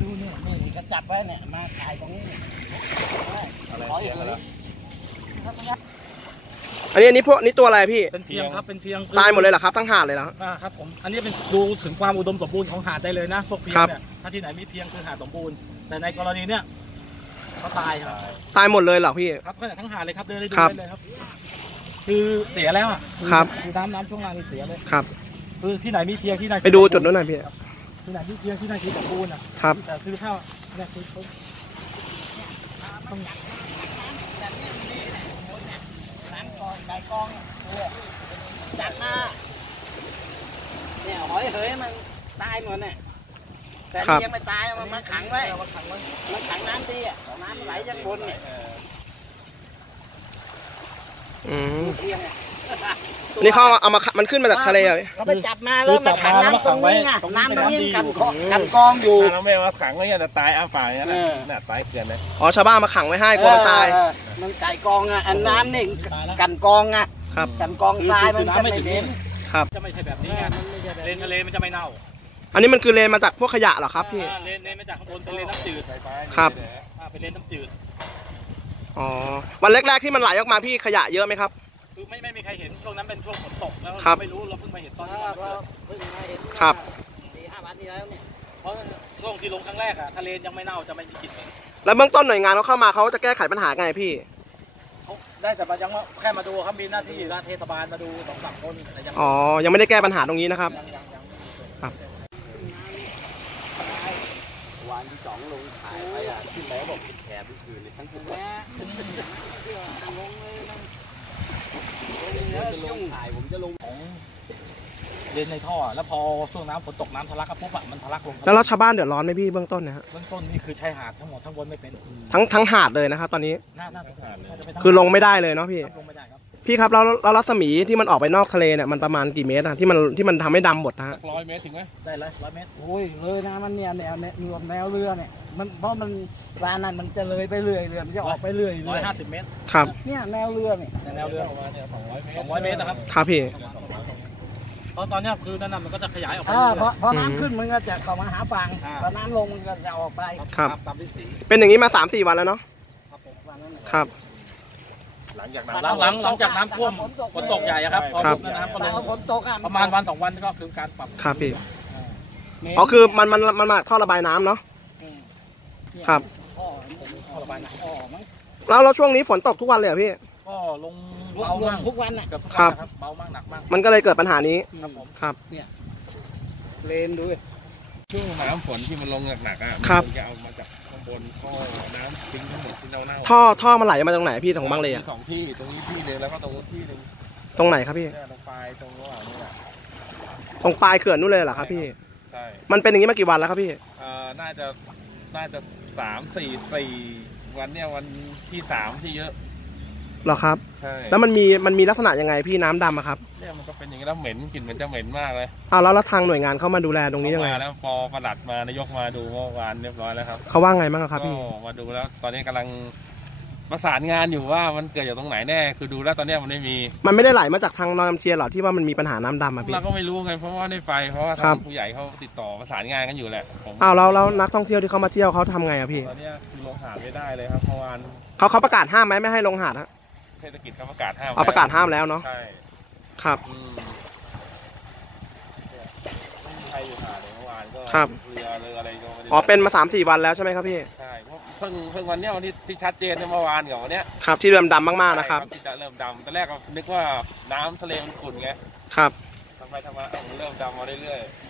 ดูเนี่ยนี่ก็จับไว้เนี่ยมาถ่ายตรงนี้อันนี้พวกนี้ตัวอะไรพี่เป็นเพียงครับเป็นเพียงตายหมดเลยเหรอครับทั้งหาดเลยเหรอครับผมอันนี้เป็นดูถึงความอุดมสมบูรณ์ของหาดได้เลยนะพวกเพียงเนี่ยถ้าที่ไหนมีเพียงคือหาดสมบูรณ์แต่ในกรณีเนี้ยเขาตายครับตายหมดเลยเหรอพี่ครับทั้งหาดเลยครับเดินได้ดูได้เลยครับคือเสียแล้วอ่ะครับคือน้ำช่วงล่างนี่เสียเลยครับคือที่ไหนมีเพียงที่ไหนไปดูจุดนู้นหน่อยพี่ที่ไหนมีเพียงที่ไหนคือสมบูรณ์อ่ะครับแต่คือถ้าเนี่ยคือต้องไก่กองจัดมาเนี่ยหอยเหยมันตายหมดเนี่ยแต่นี่ยังไม่ตายมันมาขังไว้มันขังน้ำดีอ่ะน้ำไหลจากบนเนี่ยนี่เขาเอามามันขึ้นมาจากทะเลเลยเขาไปจับมาแล้วมาขังน้ำตรงนี้ไงน้ำตรงนี้กันกองอยู่เราไม่มาขังไว้จะตายอ้าปากอย่างนี้น่ะตายเกินเลยอ๋อชาวบ้านมาขังไว้ให้กลัวมันตายมันไก่กองอ่ะอันน้ำนี่กันกองอ่ะครับกันกองทรายมันจะไม่เด่นครับจะไม่ใช่แบบนี้ไงเลนทะเลมันจะไม่เน่าอันนี้มันคือเลนมาจากพวกขยะเหรอครับพี่เลนมาจากข้างบนเป็นเลนน้ำจืดครับเป็นเลนน้ำจืดอ๋อวันแรกๆที่มันไหลออกมาพี่ขยะเยอะไหมครับคือไม่มีใครเห็นช่วงนั้นเป็นช่วงฝนตกแล้วไม่รู้เราเพิ่งมาเห็นตอนนี้เพิ่งมาเห็นครับ4-5 วันนี้แล้วเนี่ยเพราะช่วงที่ลงครั้งแรกอะทะเลยังไม่เน่าจะไม่มีกลิ่นแล้วเบื้องต้นหน่วยงานเขาเข้ามาเขาจะแก้ไขปัญหาไงพี่เขาได้แต่ยังแค่มาดูครับมีหน้าที่เทศบาลมาดู2-3 คนอ๋อยังไม่ได้แก้ปัญหาตรงนี้นะครับครับวันที่2ลงถ่ายไปอ่ะที่แม่บอกกินแขกทุกคืนเลยทั้งคืนแม่ลงเลยผมจะลงของเลนในท่อแล้วพอช่วงน้ำฝนตกน้ำทะลักปุ๊บอะมันทะลักลงแล้วชาวบ้านเดือดร้อนไหมพี่เบื้องต้นนะฮะเบื้องต้นนี่คือชายหาดทั้งหมดทั้งบนไม่เป็นทั้งหาดเลยนะครับตอนนี้น่าคือลงไม่ได้เลยเนาะพี่ลงไม่ได้ครับพี่ครับแล้วรัศมีที่มันออกไปนอกทะเลเนี่ยมันประมาณกี่เมตรอะที่มันทำให้ดำหมดนะฮะ100 เมตรถึงไหมได้เลย100 เมตรโอ้ยเลยนะมันเนี่ยแนวเรือเนี่ยมันเพราะมันร้านนั้นมันจะเลยไปเรื่อยมันจะออกไปเรื่อย150 เมตรครับเนี่ยแนวเรือเนี่ยแนวเรือประมาณ200 เมตรนะครับครับพี่ตอนนี้คือนั่นมันก็จะขยายออกไปพอน้ำขึ้นมันก็จะเข้ามาหาฝั่งพอน้ำลงมันก็จะออกไปครับเป็นอย่างนี้มา 3-4 วันแล้วเนาะครับหลังจากน้ำท่วมฝนตกใหญ่ครับพอน้ำก็ลงฝนตกประมาณ1-2 วันก็คือการปรับครับพี่อ๋อคือมันมาท่อระบายน้ำเนาะครับท่อระบายน้ำแล้วช่วงนี้ฝนตกทุกวันเลยเหรอพี่ก็ลงเบามากทุกวันครับเบามากหนักมากมันก็เลยเกิดปัญหานี้ครับเนี่ยเลนดูช่วงน้ำฝนที่มันลงหนักๆอ่ะมันจะเอามาจากข้างบนท่อน้ำทิ้งทั้งหมดที่เน่าท่อมันไหลมาตรงไหนพี่ตรงบางเลย2 ที่ตรงนี้ที่นึงแล้วก็ตรงที่นึงตรงไหนครับพี่ตรงปลายตรงระหว่างนี่แหละตรงปลายเขื่อนนู่นเลยเหรอครับพี่ใช่มันเป็นอย่างนี้มากี่วันแล้วครับพี่น่าจะ3-4 วันเนี่ยวันที่3ที่เยอะหรอครับใช่แล้วมันมีลักษณะยังไงพี่น้ำดำครับเนี่ยมันก็เป็นอย่างนี้แล้วเหม็นกลิ่นมันจะเหม็นมากเลยแล้วทางหน่วยงานเข้ามาดูแลตรงนี้ยังไงแล้วพอปลัดมานายกมาดูเมื่อวานเรียบร้อยแล้วครับเขาว่าไงบ้างครับพี่มาดูแล้วตอนนี้กำลังประสานงานอยู่ว่ามันเกิดจากตรงไหนแน่คือดูแล้วตอนนี้มันไม่ได้ไหลมาจากทางนนทเชียร์หรอที่ว่ามันมีปัญหาน้ำดำพี่เราก็ไม่รู้ไงเพราะว่าได้ไปเพราะว่าทางผู้ใหญ่เขาติดต่อประสานงานกันอยู่แหละแล้วนักท่องเที่ยวที่เขามาเที่ยวเขาทำไงพี่ตอนนี้คือลงหาดไม่ได้เลยครับเมื่อวานเขาประกาศห้ามไหมไม่ให้ลงหาดฮะเทศกิจเขาประกาศห้ามประกาศห้ามแล้วเนาะใช่ครับใครอยู่หาดเมื่อวานก็เรืออะไรก็เป็นมา3-4 วันแล้วใช่ไหมครับพี่ใช่เพิ่งวันนี้วันที่ชัดเจนเมื่อวานกับวันนี้ครับที่เริ่มดำมากๆนะครับที่จะเริ่มดำตอนแรกก็นึกว่าน้ำทะเลมันขุ่นไงครับทำไมมันเริ่มดำมาเรื่อยๆ